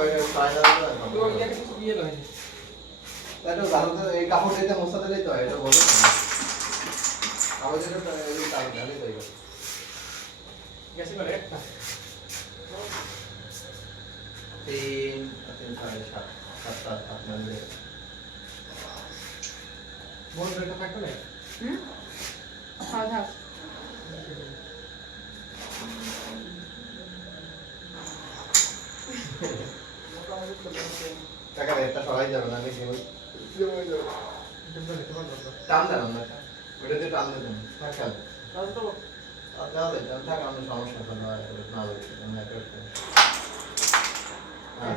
ওই ফাইনাল তো ওই জায়গায় কিছু দিয়ে লয় এটা জানো তো এই কাপড় দিতে মোছা দিলেই তো এটা বলো আমাদের তো এই কাজ ঢালে যাই গেছে করে একটা 3 3 7 7 8 9 বল রেটা থাকবে সাদা টাকা রেটটা সবাই যাবে না নাকি টান দেন না ওটাতে টান দেন টাকা তো তাহলে টাকা আমরা সমস্যা করব না না এটা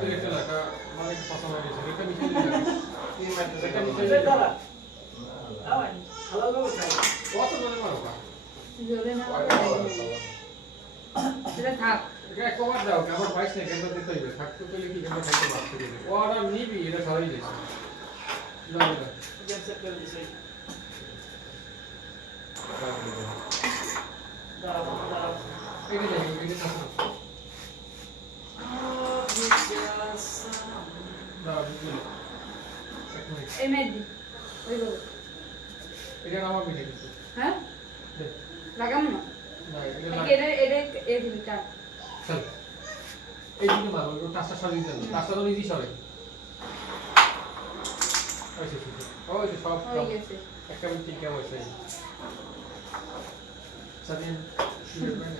একটা টাকা মানে পছন্দ হয়েছে এটা মিশিয়ে দিলাম কি মানে এটা মিশিয়ে দিলাম আওয়াই হালাল ভাবে খাই কত ধরে মারো জোরে না সেটা থাক এটা কভার দাও কভার পাইছ না কেন দিতে হইবে থাকতে কইলে কি কেন খাইতে বাকি দিবে ওরা নিবি এটা সরাই দিছে না না গেছে করে দিছে দাঁড়াও দাঁড়াও এটা দেখি এটা থাকো দাঁড়াও বুঝলি এই মেদি ওই বল এটা আমার মিটে দিছে হ্যাঁ লাগাম না না এটা এই দিটা চল এই দিকে মারো ওই টাসটা সরিয়ে দেন টাসটা তো নিজেই সরে ওই যে সব হয়ে গেছে একটা মিনিট ঠিক কেমন হয়েছে সাদিন শুয়ে পড়ে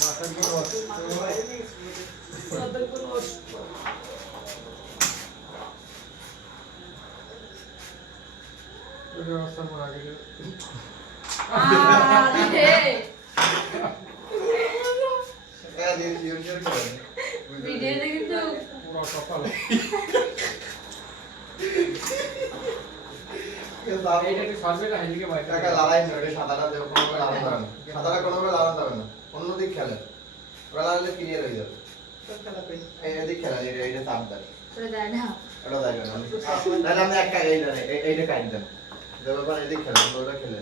মাথা দিয়ে রস মাথা করে রস ওই রসটা মনে আগে ভিডিওতে কিন্তু পুরো সকাল এইটাকে সরবে না হেলিকে বাইরে টাকা লড়াই না এটা সাদাটা দেব কোনো করে লাগানো যাবে না সাদাটা কোনো করে লাগানো যাবে না অন্য দিক খেলে ওরা লাগালে ক্লিয়ার হয়ে যাবে খেলা কই এই দিক খেলা এইটা চাপ দেয় ওটা যায় না ওটা যায় না তাহলে আমি একটা এইটা কাট দেন দেব পর এই দিক খেলা ওটা খেলে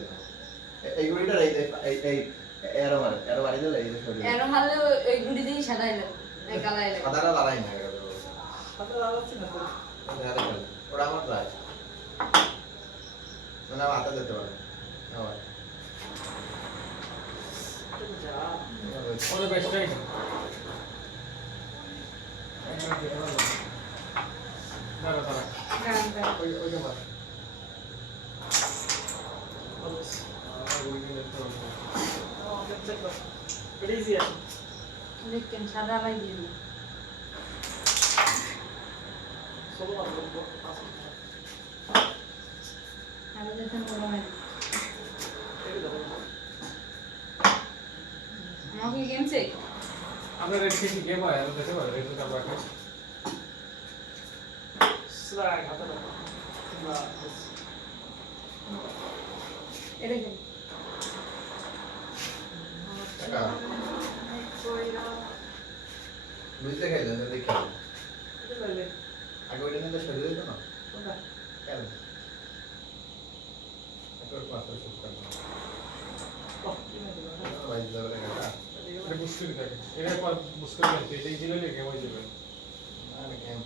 এই গুড়িটা এই এরো মারি দিলে এই সরি এরো মারলে ওই গুড়ি দিয়ে সাদাইলো এই কালাইলো সাদাটা লড়াই না সাদা লাগাচ্ছি না তো ওটা আমার যায় মানে হাতে দিতে পারে আবার ওরে বেস্ট টাইম দাঁড়া দাঁড়া গান ওই যে মার দেখেন সাদা লাই দিয়ে দিই আমি দেখেন বড় হয় আমাকে গেমছে আমরা রেড কি গেম হয় আমরা দেখতে পারি রেড কাম রাখে স্লাগ হাতে রাখো না এটা গেম টাকা বুঝতে গেলে না দেখে এটা বলে আগে ওইটা নিয়ে তো সরিয়ে দিত না কোনটা কেন একটু পাশে শুট করব ওহ কি না দিবা ভাই যাবে না এটা মুশকিল থাকে এর পর মুশকিল থাকে এই দিলে গেম হয়ে যাবে আরে গেম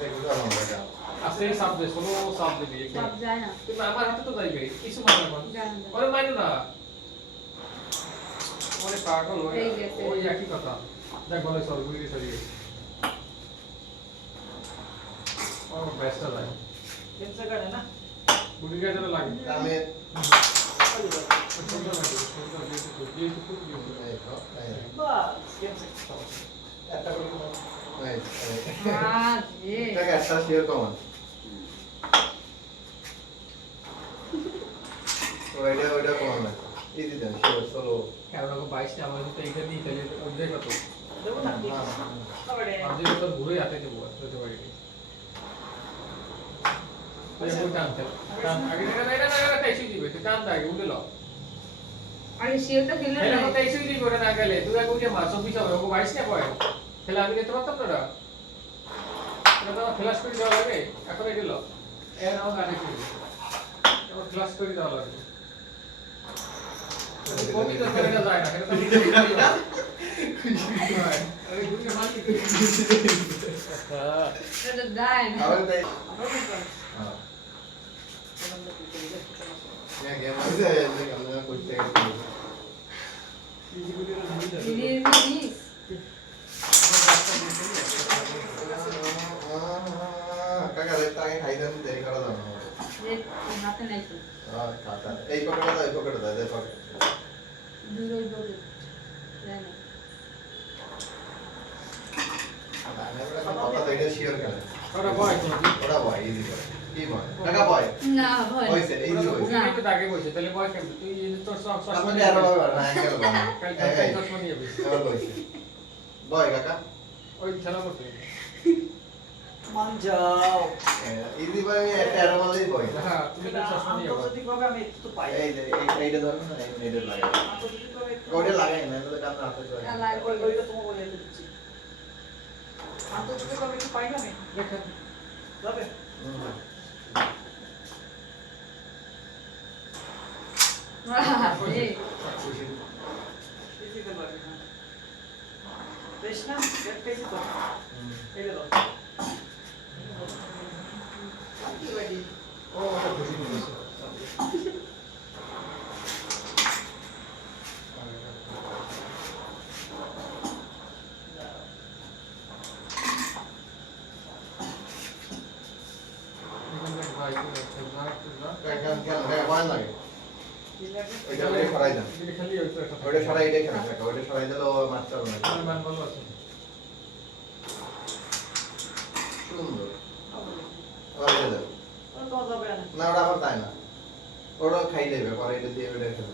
দেখতে দাও না আস্তে সাপ দে সোলো সাপ দে দিয়ে সব যায় না তুমি আমার হাতে তো যাইবে কিছু মানে না যায় না ওরে মাইনো না ওরে পাগল ওই একই কথা দেখ বলে সর গুলি সরিয়ে ও বেস্ট লাগে কেন জায়গা না গুলি গাজা লাগে আমি সুন্দর লাগে সুন্দর বাস কেন একটা করে এটা একটা শেয়ার কমান ওইটা কমান না ইজি দেন চলো কেমন 22 টা আমার তো এইটা দিয়ে তাহলে অর্ধেক কত দেব না আমি তো ঘুরে আতে দেব হতে পারি ওই কোন টান আগে না তাই শুই দিবে তো টান দাগে উঠে ল আরে শিওরটা খেলে না এটা তাই শুই দিবে করে না গেলে তুই আগে উঠে মাছ 24 হবে ও 22 টা পয়েন্ট খেলা আমি নিতে পারতাম না এটা তো ফ্ল্যাশ করে দেওয়া লাগে এখন এটা ল এর নাও গানে কি এখন ফ্ল্যাশ করে দেওয়া লাগে কবি তো করে না যায় না এটা তো আরে গুলি মার কি এটা দায় না আবার তাই আমরা কি করি? হ্যাঁ আমরা কি করি? দেখো কেমন আছে। ये गेम আছে এই আমরা করতে দিদি দিস কাকা রেট আগে খাই দেন দেরি করা দাও যে হাতে নাই তো হ্যাঁ কাকা এই পকেটে দাও এই পকেটে দাও এই পকেটে দূর হইব জানি কথা তো এটা শিওর কেন ওরা ভয় তো ওরা ভয় ইজি করে কি ভয় কাকা ভয় না ভয় হইছে ইজি হইছে না। একটু আগে বলছে তাহলে ভয় কেমন তুই এই যে তোর সব সব আপনি আরো ভাবে না অ্যাঙ্গেল বানা কাল এই চশমা নিয়ে বসে এবার বলছি ভয় কাকা ওই খেলা করতে মান যাও। ইজি ভাই একটা এরো মারলেই ভয় হ্যাঁ তুমি তো চশমা নিয়ে বসে আন্তর্জাতিকভাবে আমি একটু তো পাই। এই যে এইটা ধরো না এইটা লাগাই আন্তর্জাতিকভাবে একটু- ওটা লাগাই না তাহলে কামনা হাতে করে ওইটা তোমাকে বলে দিচ্ছি। আন্তর্জাতিকভাবে একটু পাই না আমি? দেখেন যাবে? এই Physical work, হ্যাঁ। বেশ না? get পেয়েছি তো? এই যে দাও। কি ready? ও ওটা খুশি নিয়েছে ভাই তুমি না না কেন কেন ভয় লাগে কি লাগে? ওইটা ওইটা সরাই দেন এটা খালি ওই তো একটা ওইটা সরাই এটাই কেন কাকা ওইটা সরাই দিলে ও মারতে পারবে না মান ভালো আছে সুন্দর আবার দিয়ে দেন ওটা তোমার যাবে না। না ওটা আবার তাই না ওটা খাই দেবে পরে এটা দিয়ে ওটা খেলে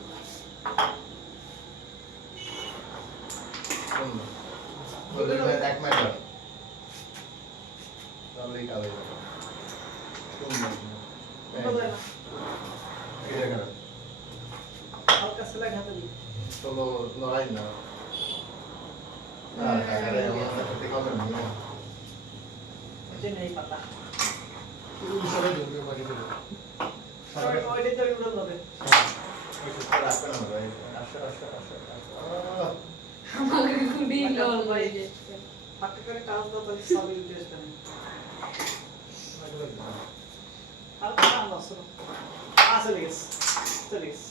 সুন্দর ওদের এক মাইটার তাহলেই কাজ হবে সুন্দর ওটা যায় না। এটা কেন হালকা সেলাই হাতে দিই। চলো লড়াই না আর কাকারে আমার সাথে কথা নেই এটা নেই পাতা। তুমি সবাই ঢুকে মারি দেবে ওইটাতে ওই উড়াল যাবে। রাখবে না ভাই আসো আসো আসো আমাকে খুবই লল হয়ে যাচ্ছে হাতে করে কাজ দাও তাহলে সবই টেস্ট নেই। হালকা টান দাও, শোনো। চলে গেছে। চলে গেছে।